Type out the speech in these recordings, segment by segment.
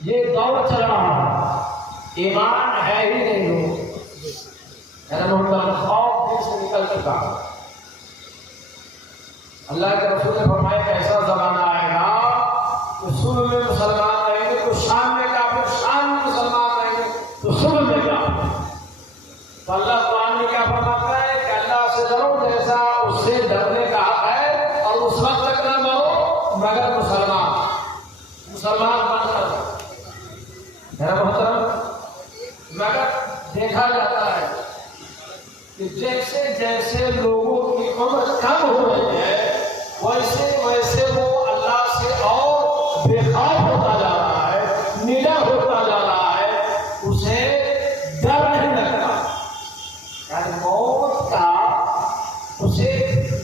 یہ دور چل رہا ہے، ایمان ہے ہی نہیں لوگ، خوف دل سے نکل چکا۔ اللہ کے رسول نے فرمایا کہ ایسا زمانہ آئے گا کہ صبح میں مسلمان رہیں گے تو شام میں کافر، شام میں مسلمان رہیں گے تو صبح میں کافر۔ تو اللہ قرآن میں کیا فرماتا ہے کہ اللہ سے ڈرو جیسا اس سے ڈرنے کا حق ہے، اور اس وقت تک نہ مرو مگر مسلمان بن کر۔ میرا محترم، مگر دیکھا جاتا ہے کہ جیسے جیسے لوگوں کی عمر کم ہو رہی ہے ویسے ویسے وہ اللہ سے اور بے خوف ہوتا جا رہا ہے، نڈر ہوتا جا رہا ہے، اسے ڈر نہیں لگتا۔ یعنی موت کا اسے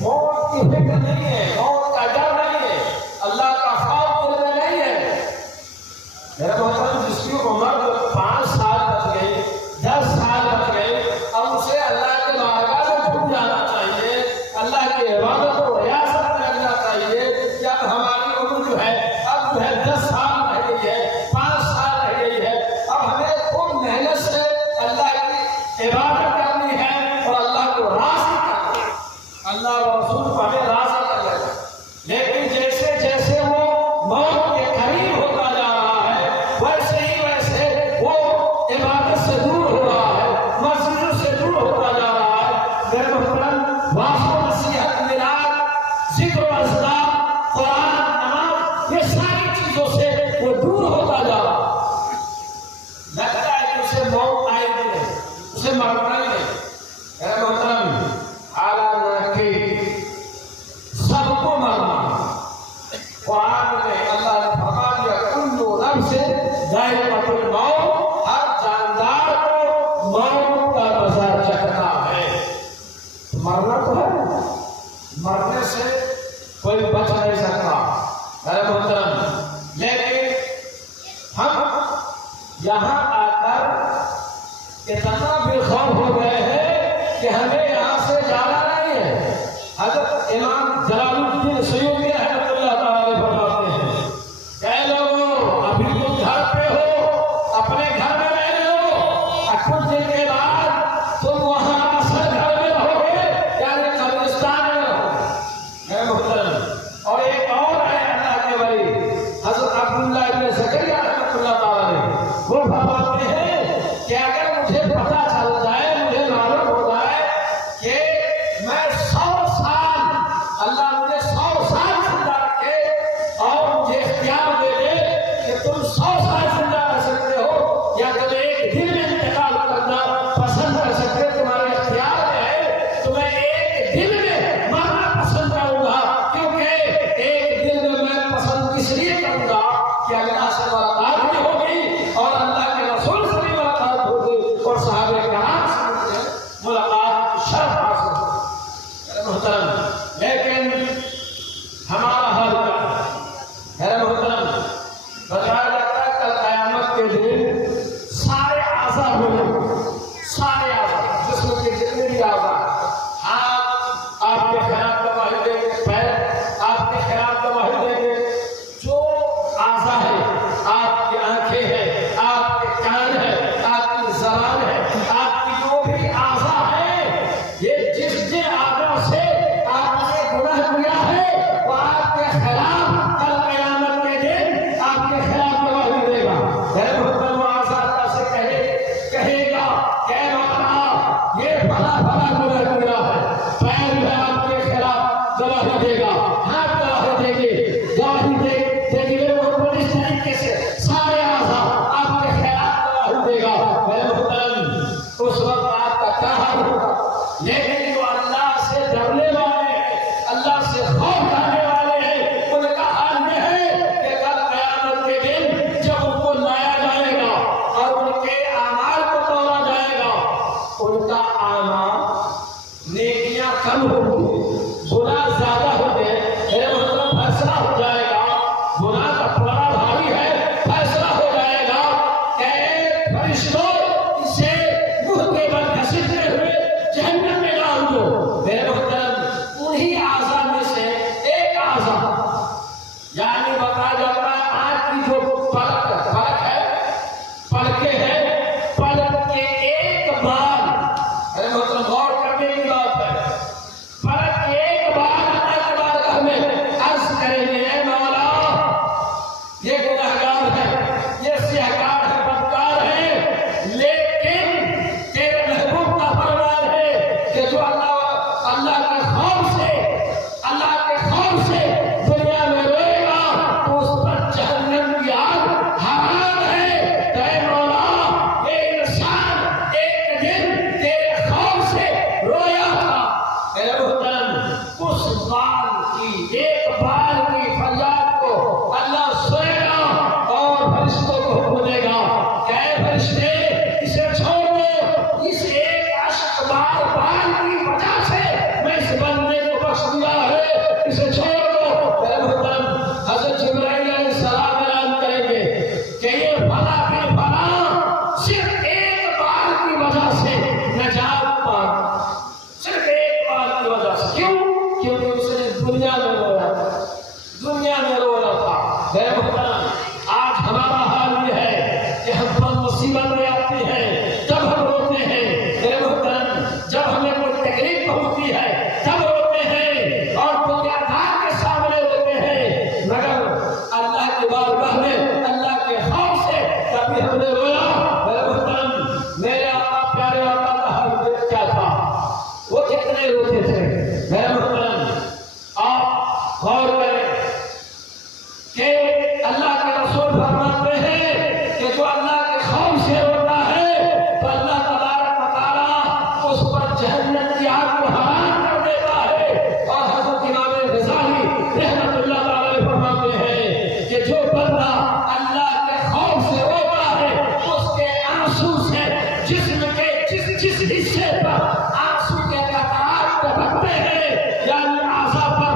موت کی فکر نہیں ہے، موت کا ڈر نہیں ہے، اللہ کا خوف دل میں نہیں ہے۔ میرا محترم، جس کی عمر 5 سال بچ گئی، 10 سال بچ گئی، اب اسے اللہ کے بارگاہ میں جھک جانا چاہیے، اللہ کی عبادت کو ریاست میں رکھنا چاہیے کہ اب ہماری عمر جو ہے اب جو ہے 10 سال رہ گئی ہے، 5 سال رہ گئی ہے، اب ہمیں خوب محنت سے اللہ کی عبادت کرنی ہے اور اللہ کو راضی کرنا ہے، اللہ و رسول کو ہمیں راضی کرنا ہے۔ لیکن جیسے جیسے وہ موت کے قریب ہوتا جا رہا ہے ویسے ہی ویسے وہ عبادت سے دور ہو رہا ہے، مسجدوں سے دور ہوتا جا رہا ہے۔ میرے محترم، واضح نصیحت، میلاد، ذکر و اذکار، قرآن، نماز، یہ ساری چیزوں سے وہ دور ہوتا جا رہا ہے۔ لگتا ہے کہ اسے موت آئے گی نہیں، اسے مرنا ہی نہیں۔ میرے محترم، حالانکہ سب کو مرنا، قرآن میں اللہ نے فرما دیا کل نفس ذائقۃ الموت، ہر جاندار کو موت کا مزہ چکھنا ہے۔ مرنا تو ہے، مرنے سے کوئی بچ نہیں سکتا میرے محترم، لیکن ہم یہاں آ کر اتنا بے خوف ہو گئے ہیں کہ ہمیں یہاں سے جانا نہیں ہے۔ حضرت امام جلال الدین سیوطی رحمۃ اللہ تعالی فرماتے ہیں کہ اے لوگوں، ابھی تم گھر پہ ہو، اپنے گھر میں رہ لو، کچھ دن کے بعد تم وہاں اصل گھر میں رہو گے، یعنی قبرستان میں رہو گے میرے محترم۔ اور ایک اور ہے اللہ کے ولی حضرت عبداللہ ابن زکریا رحمۃ اللہ تعالی، وہ فرماتے ہیں کہ اگر مجھے پتہ چل جائے، مجھے معلوم ہو جائے کہ میں 100 سال، اللہ مجھے 100 سال زندہ رکھے اور مجھے اختیار دے دے کہ تم 100 سال زندہ رہ سکتے ہو یا تم ایک دن میں انتقال کرنا پسند کر سکتے، تمہارے اختیار میں ہے، تو میں ایک دن میں مرنا پسند کروں گا، کیونکہ ایک دن میں میں پسند اس لیے کروں گا کہ اللہ سے ملاقات بھی ہوگی اور اللہ کے رسول سے بھی ملاقات ہوگی اور صحابہ کرام سے ملاقات کی شرف حاصل ہوگی میرے محترم۔ لیکن ہمارا حال کیا ہے میرے محترم؟ بتایا جاتا ہے کل قیامت کے دن سارے اعضاء ہوں، سارے اعضاء، جسم کے جتنے بھی اعضاء، ہاتھ آپ کے خلاف گواہی دیں گے، پیر آپ کے خلاف گواہی دیں گے، جو اعضاء ہے، آپ کی آنکھیں ہیں، آپ کے کان ہیں، آپ کی زبان ہے، آپ کی جو بھی اعضاء ہیں، یہ جس اعضاء سے آپ نے گناہ کیا ہے وہ آپ کے خلاف کل قیامت کے دن آپ کے خلاف گواہی دے گا میرے محترم۔ بدکار ہے، یہ سیاہکار ہے، بدکار ہے، لیکن تیرے محبوب کا فرمان ہے کہ جو اللہ کے خوف سے دنیا میں روئے گا تو اس پر جہنم کی آگ حرام ہے۔ اے مولا، یہ انسان ایک دن تیرے خوف سے رویا تھا۔ اے محترم، اس ایک بال کی فریاد کو اللہ سنے گا اور فرشتوں کو بولے گا کہ اے فرشتے اسے چھوڑ دو، اس ایک اشک بال کی وجہ سے میں اس بندے کو بخش دیا ہے، اسے چھوڑ دو۔ اے محترم، حضرت جبرائیل علیہ السلام اعلان کریں گے کہ یہ فلاں بن فلاں صرف ایک بال کی وجہ سے نجات پا، صرف ایک بال کی وجہ سے۔ کیوں؟ کیونکہ اس نے دنیا میں رویا تھا۔ اے محترم، آج ہمارا حال یہ ہے کہ ہم پر مصیبتیں آتی ہیں تب ہم روتے ہیں۔ اے محترم، جب ہمیں کوئی تکلیف پہنچتی ہے تب روتے ہیں اور دنیا دار کے سامنے روتے ہیں، مگر اللہ کی بارگاہ میں اللہ کے خوف سے کبھی ہم نے رویا؟ اے محترم، میرے آقا پیارے آقا کا حال کیا تھا؟ وہ کتنے روتے تھے؟ اے محترم، آپ غور کریں کہ اللہ کے رسول فرماتے ہیں کہ جو اللہ کے خوف سے روتا ہے تو اللہ تبارک و تعالیٰ اس پر جہنم کی آگ کو حرام کر دیتا ہے۔ اور حضرت امام غزالی رحمۃ اللہ تعالی فرماتے ہیں کہ جو بندہ اللہ کے خوف سے روتا ہے اس کے آنسو سے جسم کے جس حصے پر آنسو کے قطرات ٹپکتے ہیں، یعنی اعضاء پر،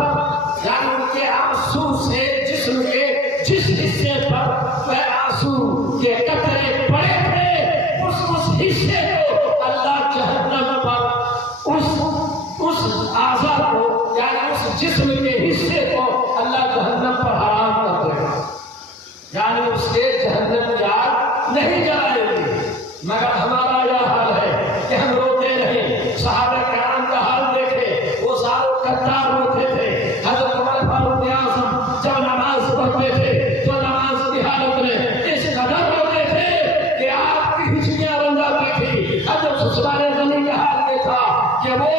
یعنی ان کے آنسو سے جسم کے جس حصے پر وہ آنسو کے قطرے پڑے تھے، اس حصے کو اللہ جہنم پر اس اعضاء کو، یعنی اس جسم کے حصے کو اللہ جہنم پر حرام کر دے گا، یعنی اس کے جہنم کی آگ نہیں جلائے گی۔ مگر ہمارا یہ حال ہے کہ ہم روتے رہیں۔ صحابہ کرام کا حال دیکھے، وہ زارو قطار روتے تھے۔ حضرت عمر فاروق اعظم جب نماز پڑھتے تھے تو نماز کی حالت میں اس قدر روتے تھے کہ آپ کی ہچکیاں بن جاتی تھی۔ حضرت عثمان غنی کا حال یہ تھا کہ وہ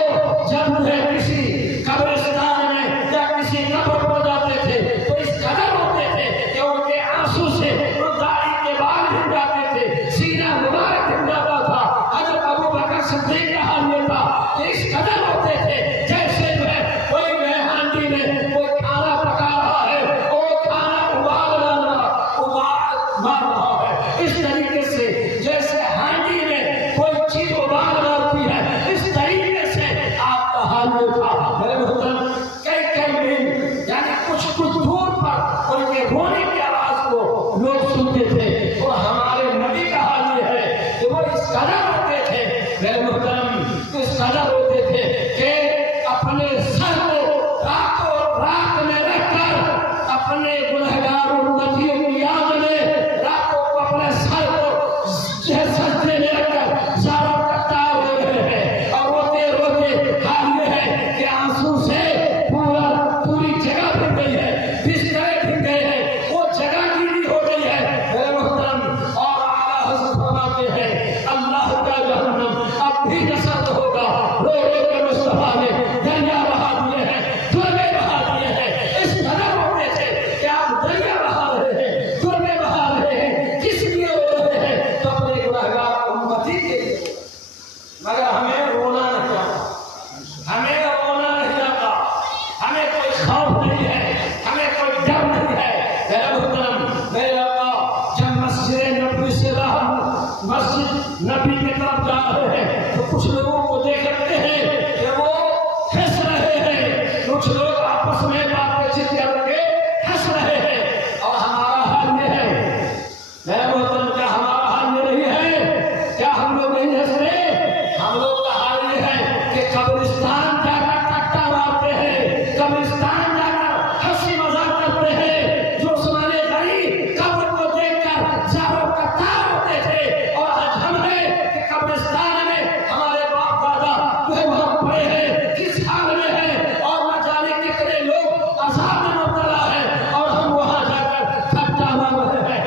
جب انہیں کسی قبرستان میں یا کسی قبر پر جاتے تھے تو اس قدر روتے تھے کہ ان کے آنسو سے داڑھی کے بال ہل جاتے تھے، سینہ مبارک ہل جاتا تھا۔ حضرت ابو بکر صدیق کا حال یہ تھا کہ اس قدر روتے تھے جیسے جو ہے کوئی مہماندی میں کوئی کھانا پکا رہا ہے، وہ کھانا ابال مار رہا ہے، اس طریقے سے جیسے ہانڈی میں کوئی چیز ابال مارتی ہے، اس طریقے سے آپ کا حال یہ تھا۔ میرے محترم، کئی دن یعنی کچھ دور پر ان کے رونے کی آواز کو لوگ سنتے تھے، اور ہمارے نبی کا حال یہ ہے کہ وہ اس قدر روتے تھے، میرے محترم، اس قدر روتے تھے کہ اپنے سر کو رات میں رکھ کر اپنے گنہگار امتیوں کی یاد میں راتوں کو اپنے سر کو سجدے میں رکھ کر زاروں قطار ہو رہے ہیں، اور روتے روتے حال یہ ہے کہ آنسو سے پوری جگہ بھر گئی ہے، بسترے بھر گئے ہیں، وہ جگہ گیلی ہو گئی ہے، میرے محترم۔ اور اعلیٰ حضرت فرماتے ہیں اللہ کا جہنم اب بھی نصرت ہوگا، رو رو کے مصطفیٰ نے دریا بہا دیے ہیں، دربے بہا دیے ہیں۔ اس قدر روتے تھے کہ آپ دریا بہا رہے ہیں، دربے بہا رہے ہیں، کس لیے رو رہے ہیں؟ تو اپنے گنہگار امتی کے لیے۔ مگر ہمیں رونا نہیں آتا، ہمیں رونا نہیں آتا، ہمیں کوئی خوف نہیں ہے، ہمیں کوئی ڈر نہیں ہے۔ میرے محترم، میرے آقا جب مسجد نبی سے مسجد نبی کی طرف جا رہے ہیں تو کچھ لوگوں کو دیکھ رکھتے ہیں کہ وہ ہنس رہے ہیں، کچھ لوگ آپس میں بات چیت کر کے ہنس رہے ہیں، اور ہمارا حال یہ ہے۔ میرے محترم، کیا ہمارا حال یہ نہیں ہے؟ کیا ہم لوگ نہیں ہنس رہے؟ ہم لوگ کا حال یہ ہے کہ قبرستان جا کر ٹکا مارتے ہیں، قبرستان جا کر ہنسی مذاق کرتے ہیں۔ جو عثمان غنی قبر کو دیکھ کر زاروں قطار ہوتے تھے، اور آج ہم ہیں کہ قبرستان میں ہمارے باپ دادا وہاں پڑے ہیں، کس حال میں ہیں، اور نہ جانے کتنے لوگ عذاب میں مبتلا ہیں، اور ہم وہاں جا کر ٹھٹا مار رہے ہیں۔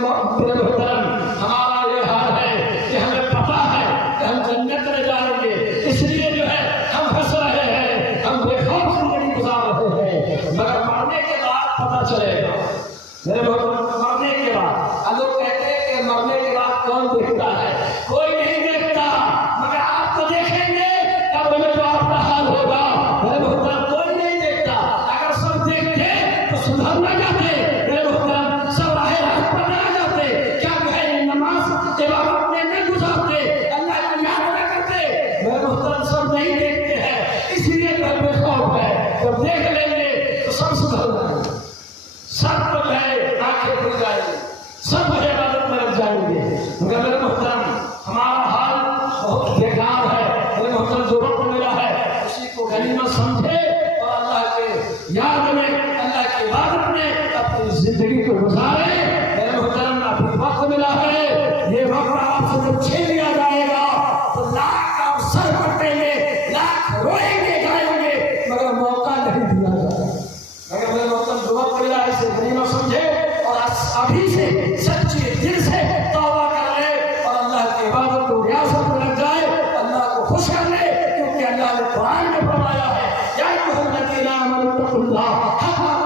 محترم ہمارا یہ حال ہے کہ ہمیں پتا ہے کہ ہم جنت میں جائیں گے، اس لیے جو ہے ہم ہنس رہے ہیں، ہم بے خوف زندگی گزار رہے ہیں، مگر مرنے کے بعد پتا چلے گا میرے محترم، مرنے کے بعد لوگ کہتے ہیں کہ مرنے کے بعد کون دیکھتا ہے؟ کوئی نہیں دیکھتا، مگر آپ تو دیکھیں گے تب میں جو آپ کا حال ہوگا میرے محترم، کوئی نہیں دیکھتا۔ اگر سب دیکھتے تو سدھر نہ جاتے میرے محترم، سب راہ راست پر نہ جاتے، کیا کہیں نماز عبادت میں نہ گزارتے، اللہ کو یاد نہ کرتے میرے محترم، سب نہیں دیکھتے ہیں، اس لیے گھر میں خوف ہے، جب دیکھ لیں گے تو سب سدھر جائیں گے، سب کو ہے آنکھیں کھل جائیں گی، سب عبادت میں لگ جائیں گے۔ مگر میرے محترم ہمارا حال بہت بیکار ہے میرے محترم، جو وقت ملا ہے اسی کو غنیمت سمجھے اور اللہ کے یاد میں، اللہ کی عبادت میں اپنی زندگی کو گزارے میرے محترم۔ ابھی وقت ملا ہے، یہ وقت آپ سے جب چھین لیا جائے گا تو لاکھ آپ سر پٹیں گے، لاکھ روئیں گے گائیں گے، مگر موقع نہیں دیا جائے گا۔ مگر میرے محترم جو وقت ملا ہے اسے غنیمت سمجھے اور ابھی سے سچے دل سے توبہ کر لے اور اللہ کی عبادت کو ریاست میں لگ جائے، اللہ کو خوش کر لے، کیونکہ اللہ نے قرآن میں فرمایا ہے یا ایھا الذین آمنوا اتقوا اللہ حق